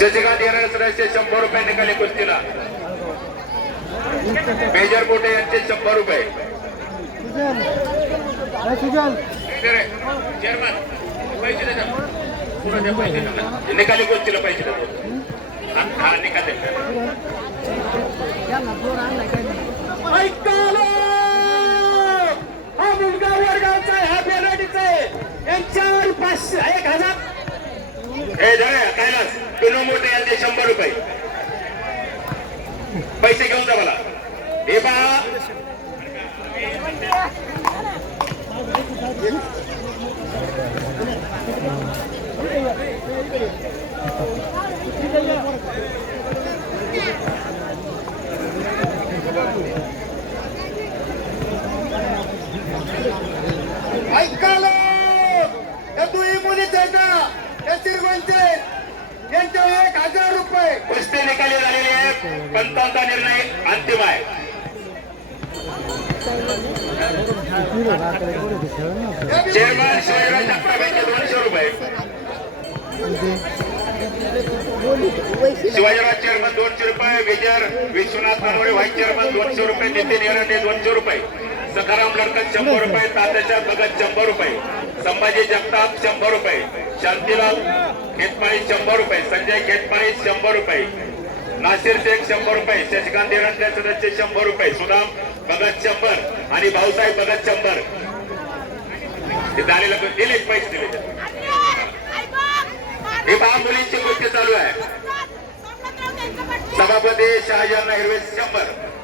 शशिकांत शंभर रुपये निकाली कुस्तीला. मेजर बोटे यांचे शंभर रुपये. निकाली कुस्तीला देतो. हा, निकाल. हा मुलगा वडगावचा आहे हा बेलाडीचा आहे. यांच्यावर पाचशे एक हजार. शंभर रुपये पैसे घेऊन जा मला. हे पहा. ऐकालो या दुई मुलीच आहे का? या तिरवंचे यांचे हजार रुपये. कुस्ती निकाली झालेली आहे. पंचांचा निर्णय अंतिम आहे. चेअरमन शिवाजीराव दोनशे रुपये. शिवाजीराव चेअरमन दोनशे रुपये विजय विश्वनाथ मनवडे व्हाईस चेअरमन दोनशे रुपये नितीन एरंडे दोनशे रुपये. सखाराम लडकत शंभर रुपये तात्याच्या भगत शंभर रुपये. संभाजी जगताप शंभर रुपये शांतीलाल खेतमाळी शंभर रुपये संजय खेतमाळी शंभर रुपये नाशिर शेख शंभर रुपये शशिकांत एरंडे सदस्य शंभर रुपये सुदाम भगत शंभर आणि भाऊसाहेब भगत शंभर. हे झालेलं दिलेच पैसे दिले. हे पहा मुलींची गोष्टी चालू आहे. सभापती शहाजहान हिरवे शंभर.